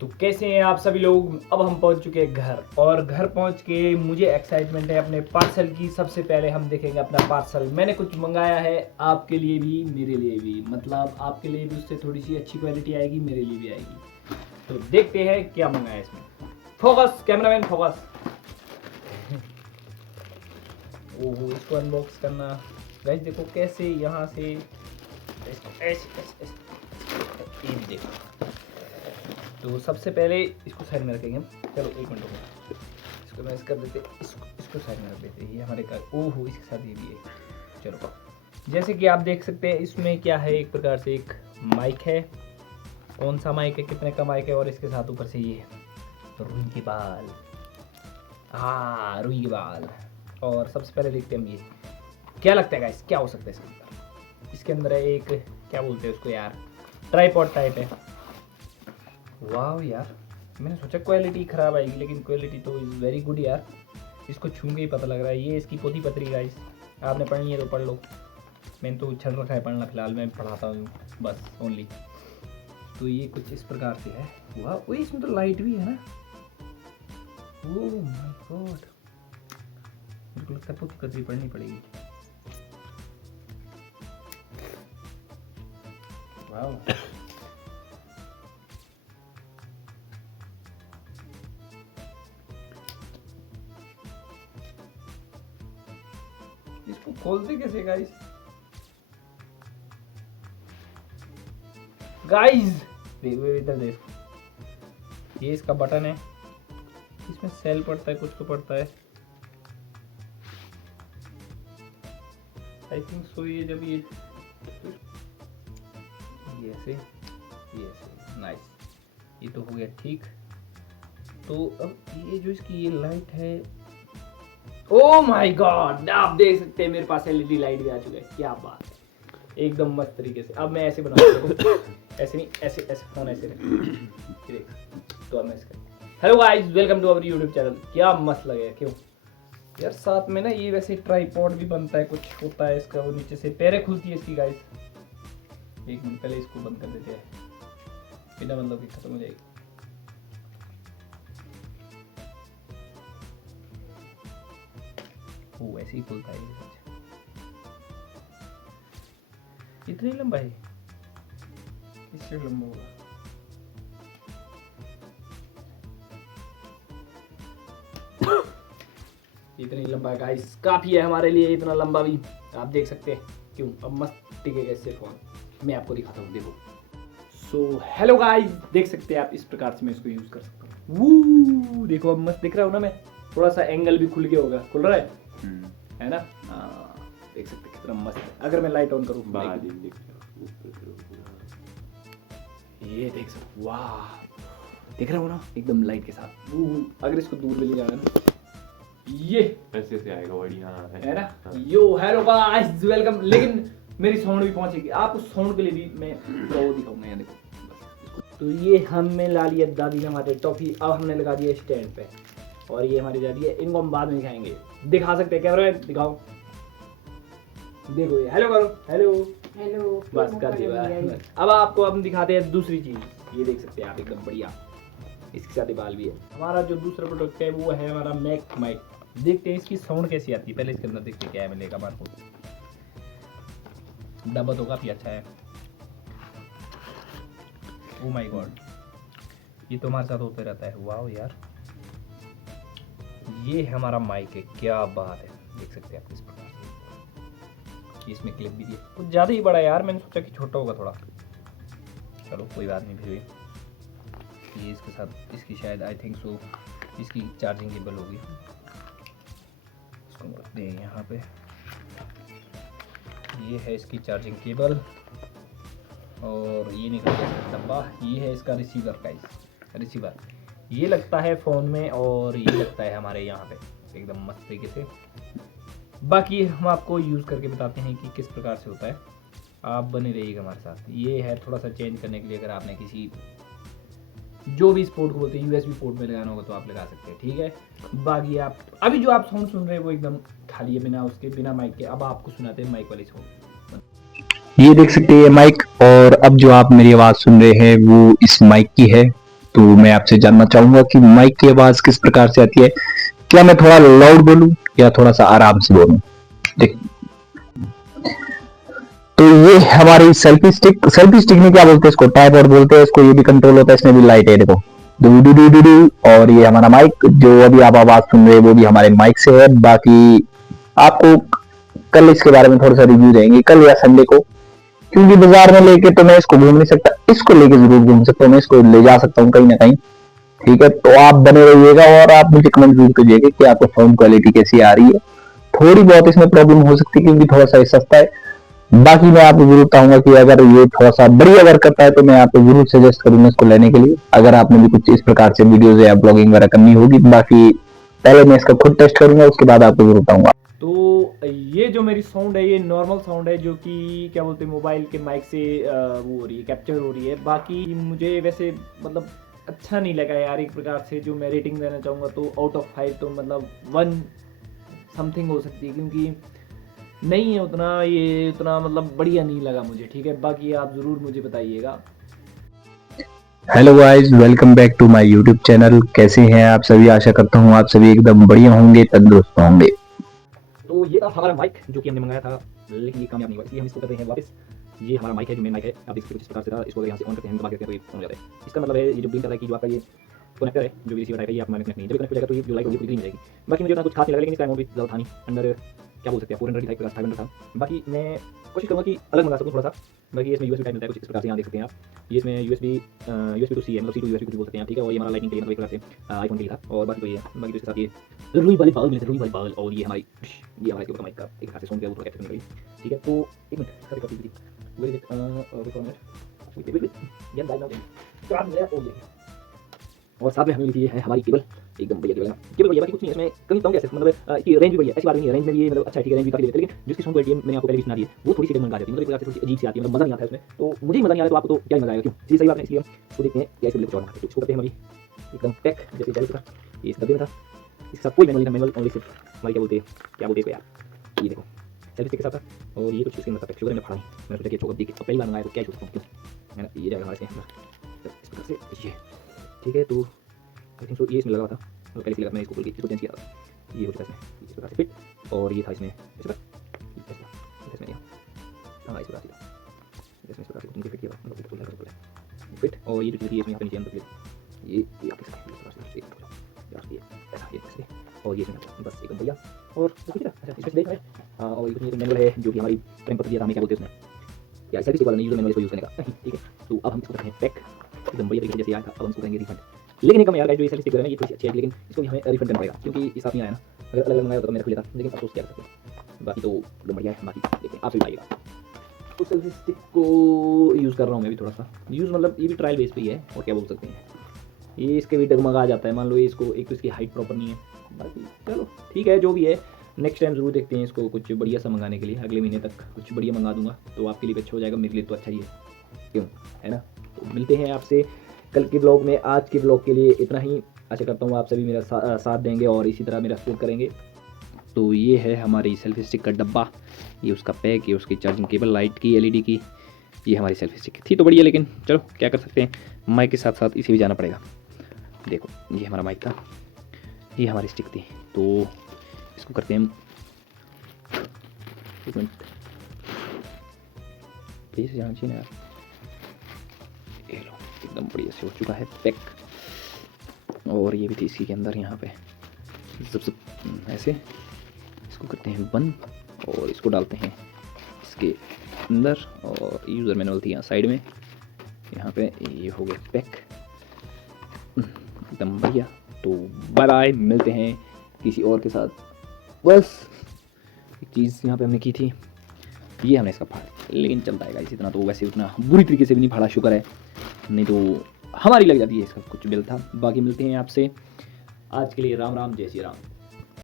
तो कैसे हैं आप सभी लोग। अब हम पहुंच चुके हैं घर, और घर पहुंच के मुझे एक्साइटमेंट है अपने पार्सल की। सबसे पहले हम देखेंगे अपना पार्सल। मैंने कुछ मंगाया है आपके लिए भी मेरे लिए भी, मतलब आपके लिए भी उससे थोड़ी सी अच्छी क्वालिटी आएगी, मेरे लिए भी आएगी। तो देखते हैं क्या मंगाया इसमें। Focus cameraman focus. ओहो, इसको अनबॉक्स करना। गाइस देखो कैसे यहाँ से इसको ऐसे ये देखो। तो सबसे पहले इसको साइड में रखेंगे हम। चलो एक मिनट हो, इसको मैच कर देते, इसको साइड में रख देते। ये हमारे का ओहो, इसके साथ ये भी है। चलो, जैसे कि आप देख सकते हैं इसमें क्या है, एक प्रकार से एक माइक है। कौन सा माइक है, कितने का माइक है, और इसके साथ ऊपर से ये रुई के बाल। हाँ, रुई के बाल। और सबसे पहले देखते हैं हम ये क्या लगता है गाइस, क्या हो सकता है इसके अंदर। इसके अंदर है एक, क्या बोलते हैं उसको यार, ट्राइपॉड टाइप है। वाह यार, मैंने सोचा क्वालिटी ख़राब आएगी, लेकिन क्वालिटी तो इज़ वेरी गुड यार। इसको छू के ही पता लग रहा है। ये इसकी पोथी पत्री गाइस, आपने पढ़नी है तो पढ़ लो। मैंने तो छड़ रखा है पढ़ना, फिलहाल मैं पढ़ाता हूँ बस ओनली। तो ये कुछ इस प्रकार से है। वाह, वो इसमें तो लाइट भी है ना। ओह माय गॉड, मेरे को लगता है पोथी पत्री पढ़नी पड़ेगी। वाह, इसको खोलते कैसे गाइस? गाइस इधर देखो, ये इसका बटन है। इसमें सेल पड़ता है, कुछ तो पड़ता है आई थिंक सो। ये जब ये ऐसे नाइस, ये तो हो गया ठीक। तो अब ये जो इसकी ये लाइट है, ओ माय गॉड, आप देख सकते हैं मेरे पास एलईडी लाइट भी आ चुका है। क्या बात है, एकदम मस्त तरीके से। अब मैं ऐसे बनाऊंगा, ऐसे नहीं, ऐसे ऐसे फोन ऐसे नहीं देख। तो अब मैं इसका hello guys, welcome to our YouTube channel. क्या मस्त लगेगा क्यों यार। साथ में ना ये वैसे ट्राइपॉड भी बनता है, कुछ होता है इसका, वो नीचे से पैरें खुलती है इसकी गाइस। एक मिनट पहले इसको बंद कर देते हैं, बिना मतलब कि खत्म हो जाएगी। वो ऐसे ही खुलता है ये। इतना ही लंबा है, इससे लंबा होगा। इतना ही लंबा है गाइस, काफी है हमारे लिए इतना लंबा भी। आप देख सकते हैं क्यों। अब मस्त टिकेगा इससे फोन, मैं आपको दिखाता हूँ, देखो। सो हेलो गाइस, देख सकते हैं आप, इस प्रकार से मैं इसको यूज कर सकता हूँ। वो देखो, अब मस्त दिख रहा हूँ ना मैं। थोड़ा सा एंगल भी खुल के होगा, खुल रहा है ना। हाँ, देख सकते कितना मस्त है। अगर मैं लाइट ऑन करूँ, ये देख सकते, वाह देख रहा हूँ ना, एकदम लाइट के साथ। अगर इसको दूर ले जाना ना, ये ऐसे से आएगा, बढ़िया है ना। यो हेलो गाइस, वेलकम। लेकिन मेरी साउंड भी पहुंचेगी, आप उस साउंड के लिए भी मैं वो दिखाऊंगा। यहाँ देखो, तो ये हमने ला लिया दादी ने हमारे टॉफी। अब हमने लगा दिया स्टैंड पे, और ये हमारी दादी है। इनको हम बाद में दिखाएंगे। दिखा सकते हैं कैमरा में, दिखाओ। देखो ये हेलो करो, हेलो हेलो, बस कर दिया। अब आपको हम दिखाते हैं दूसरी चीज। ये देख सकते हैं आप, एकदम बढ़िया। इसके साथ बाल भी है। हमारा जो दूसरा प्रोडक्ट है वो है हमारा मैक माइक। देखते हैं इसकी साउंड कैसी आती है। पहले इसके अंदर देखते हैं क्या है, मिलेगा हमारे को। डब्बा तो काफी अच्छा है। ओ माय गॉड, ये तो हमारे साथ होते रहता है। वाह यार, ये हमारा माइक है, क्या बात है। देख सकते हैं आप इस प्रकार से। इसमें क्लिप भी दिए, कुछ ज़्यादा ही बड़ा है यार, मैंने सोचा कि छोटा होगा थोड़ा। चलो कोई बात नहीं, फिर भी ये इसके साथ, इसकी शायद आई थिंक सो इसकी चार्जिंग केबल होगी। इसको रखते हैं यहाँ पे। ये है इसकी चार्जिंग केबल, और ये निकल गया डब्बा। ये है इसका रिसीवर का, रिसीवर ये लगता है फ़ोन में, और ये लगता है हमारे यहाँ पे एकदम मस्त तरीके से। बाकी हम आपको यूज़ करके बताते हैं कि किस प्रकार से होता है। आप बने रहिएगा हमारे साथ। ये है थोड़ा सा चेंज करने के लिए, अगर आपने किसी जो भी स्पोर्ट को बोलते हैं यूएसबी पोर्ट में लगाना होगा तो आप लगा सकते हैं, ठीक है। बाकी आप अभी जो आप साउंड सुन रहे हैं वो एकदम खाली है, बिना उसके, बिना माइक के। अब आपको सुनाते हैं माइक वाली साउंड। ये देख सकते हैं माइक, और अब जो आप मेरी आवाज़ सुन रहे हैं वो इस माइक की है। तो मैं आपसे जानना चाहूंगा कि माइक की आवाज किस प्रकार से आती है, क्या मैं थोड़ा लाउड बोलूं या थोड़ा सा आराम से बोलूं। देख, तो ये हमारी सेल्फी स्टिक में क्या बोलते हैं इसको, ट्राइपॉड बोलते हैं इसको। ये भी कंट्रोल होता है, इसमें भी लाइट है देखो, do do do do do. और ये हमारा माइक, जो अभी आप आवाज सुन रहे हैं वो भी हमारे माइक से है। बाकी आपको कल इसके बारे में थोड़ा सा रिव्यू देंगे, कल या संडे को, क्योंकि बाजार में लेके तो मैं इसको घूम नहीं सकता, इसको लेके जरूर घूम सकता हूँ, मैं इसको ले जा सकता हूँ कहीं ना कहीं। ठीक है, तो आप बने रहिएगा और आप मुझे कमेंट जरूर करिएगा कि आपको साउंड क्वालिटी कैसी आ रही है। थोड़ी बहुत इसमें प्रॉब्लम हो सकती है क्योंकि थोड़ा सा सस्ता है। बाकी मैं आपको जरूर बताऊंगा कि अगर ये थोड़ा सा बढ़िया वर्क करता है तो मैं आपको जरूर सजेस्ट करूंगा इसको लेने के लिए, अगर आपने भी कुछ इस प्रकार से वीडियोज या ब्लॉगिंग वगैरह करनी होगी। बाकी पहले मैं इसका खुद टेस्ट करूंगा, उसके बाद आपको जरूर बताऊंगा। तो ये जो मेरी साउंड है ये नॉर्मल साउंड है, जो कि क्या बोलते हैं मोबाइल के माइक से वो हो रही है, कैप्चर हो रही है। बाकी मुझे वैसे मतलब अच्छा नहीं लगा यार, एक प्रकार से जो मैं रेटिंग देना चाहूँगा तो आउट ऑफ 5 तो मतलब 1 समथिंग हो सकती है, क्योंकि नहीं है उतना, ये उतना मतलब बढ़िया नहीं लगा मुझे। ठीक है, बाकी आप ज़रूर मुझे बताइएगा। Hello guys, welcome back to my YouTube channel. कैसे हैं आप सभी? आशा करता हूँ आप सभी एकदम बढ़िया होंगे, तंदुरुस्त होंगे। तो ये था हमारा माइक जो कि हमने मंगाया था, लेकिन ये कामयाब नहीं हुआ, इसलिए हम इसको कर रहे हैं वापस। ये हमारा माइक है, जो मेन माइक है। आप देखिए कुछ इस प्रकार से था, इसको अगर यहाँ से ऑन करते हैं, दबा करते हैं तो ये ऑन हो जाता है। इसका मतलब है ये जो ब्लिंक कर रहा है कि जो आपका ये कनेक्टर है, जो भी रिसीवर टाइप है, ये आपका कनेक्ट नहीं है। जब कनेक्ट हो जाएगा तो ये जो लाइट होगी ग्रीन हो जाएगी। बाकी मुझे उतना कुछ खास नहीं लगा, लेकिन इसका अमाउंट भी ज़्यादा था नहीं, अंडर क्या बोल सकते हैं 400 टाइप का 500 था। बाकी मैं कोशिश करूँगा कि अलग मंगा सकूँ थोड़ा सा। बाकी इसमें यूएसबी टाइप मिलता है कुछ इस प्रकार से, यहाँ देख सकते हैं आप। ये इसमें यूएसबी टू सी है, मतलब सी टू यूएसबी कुछ बोल सकते हैं आप। ठीक है, और ये हमारा लाइटिंग के लिए मतलब एक प्रकार से आईफोन के लिए था। और बाकी तो ये है, बाकी तो इसके साथ ये रुई वाले बाल मिलते हैं, रुई वाले बाल। और ये हमारी ये हमारे ऊपर माइक का एक प्रकार से साउंड का वो कैप्चर करने वाली। ठीक है, तो एक मिनट सारी कॉपी थी वेट यार गाइस नाउ काम है। और साथ में हमें मिली है हमारी केबल, एकदम बढ़िया केबल बढ़िया। बाकी कुछ नहीं है इसमें, कमी कम कैसे मतलब इसकी रेंज भी बढ़िया, ऐसी बात नहीं है, रेंज में भी ये मतलब अच्छा है, ठीक है, रेंज भी काफी देती है। लेकिन जिसकी साउंड क्वालिटी मैंने आपको पहले भी सुना दी है, वो थोड़ी सी डगमगा जाती है, मतलब एक प्रकार से थोड़ी अजीब सी आती है, मतलब मजा नहीं आता है उसमें। तो मुझे ही मजा नहीं आ रहा, तो आपको तो क्या ही मजा आएगा, क्यों? जी सही बात है, इसलिए हम इसको देखते हैं क्या इसको लेकर चलना है। इसको करते हैं हमारी एकदम पैक, जैसे पहले था ये इस डब्बे में था। इसके साथ कोई मैनुअल ओनली सिर्फ हमारी क्या बोलते हैं इसको यार, ये देखो सेल्फी स्टिक के साथ था। और ये कुछ इसके अंदर था, शुगर में फाड़ा नहीं, मैंने सोचा कि छोड़ देखिए, पहली बार मंगाया तो क्या ही सोचता हूँ, क्यों मैंने ये जाएगा हमारे से इस प्रकार से ये। ठीक है, तो आई थिंक सो ये इसमें लगा हुआ था, और पहले से लगा, मैंने इसको खोल के इसको चेंज किया था। ये हो चुका है इसमें इस प्रकार से फिट। और ये था इसमें इस प्रकार इसमें हाँ इस प्रकार से इसमें इस प्रकार से तुमको फिट किया मतलब बिल्कुल लगा फिट। और ये जो चीज़ इसमें यहाँ पे नीचे अंदर ये आप देख सकते हैं इस प्रकार से यार, ये ऐसा ये ऐसे। और ये इसमें बस एकदम बढ़िया। और कुछ था अच्छा इसमें देख रहे हैं। और ये मैनुअल है जो कि हमारी प्रेम पत्र दिया था, हमें क्या बोलते हैं उसमें या सर्विस वाला नहीं, यूजर मैनुअल इसको यूज़ करने का। ठीक है, तो अब हम इसको करते हैं पैक एकदम बढ़िया तरीके से आया था। अब हम इसको करेंगे रिफंड, लेकिन कम यार जो ये सर्विस है ये थोड़ी अच्छी है, लेकिन इसको भी हमें रिफंड करना पड़ेगा, क्योंकि इस साथ नहीं आया ना। अगर अलग अलग मंगाया तो मैं रख लेता, लेकिन अफसोस क्या कर सकते हैं। बाकी तो एकदम बढ़िया है। बाकी देखते हैं आप भी पाइएगा। तो सेल्फी स्टिक को यूज़ कर रहा हूँ मैं भी थोड़ा सा यूज़, मतलब ये भी ट्रायल बेस पे ही है, और क्या बोल सकते हैं, ये इसके भी डगमगा जाता है। मान लो ये इसको एक तो इसकी हाइट प्रॉपर नहीं है। बाकी चलो ठीक है, जो भी है नेक्स्ट टाइम ज़रूर देखते हैं इसको कुछ बढ़िया सा मंगाने के लिए। अगले महीने तक कुछ बढ़िया मंगा दूंगा, तो आपके लिए भी अच्छा हो जाएगा, मेरे लिए तो अच्छा ही है, क्यों है ना। तो मिलते हैं आपसे कल के ब्लॉग में। आज के ब्लॉग के लिए इतना ही। आशा करता हूँ आप सभी मेरा साथ देंगे और इसी तरह मेरा सपोर्ट करेंगे। तो ये है हमारी सेल्फी स्टिक का डब्बा, ये उसका पैक, ये उसकी चार्जिंग केबल लाइट की एलईडी की। ये हमारी सेल्फी स्टिक थी तो बढ़िया, लेकिन चलो क्या कर सकते हैं, माइक के साथ साथ इसे भी जाना पड़ेगा। देखो ये हमारा माइक था, ये हमारी स्टिक थी, तो इसको करते हैं हम एक मिनट प्लीज़ जान चाहिए यार। ये लो एकदम बढ़िया से हो चुका है पैक। और ये भी थी इसी के अंदर, यहाँ पे जब ऐसे इसको करते हैं बंद और इसको डालते हैं इसके अंदर। और यूज़र मैनुअल थी यहाँ साइड में, यहाँ पे ये हो गया पैक एकदम बढ़िया। तो बाय बाय, मिलते हैं किसी और के साथ। बस एक चीज़ यहाँ पे हमने की थी, ये हमने इसका फाड़ा, लेकिन चलता है गाइस, इतना तो वैसे उतना बुरी तरीके से भी नहीं फाड़ा, शुक्र है, नहीं तो हमारी लग जाती है। इसका कुछ बिल था। बाकी मिलते हैं आपसे, आज के लिए राम राम, जय श्री राम।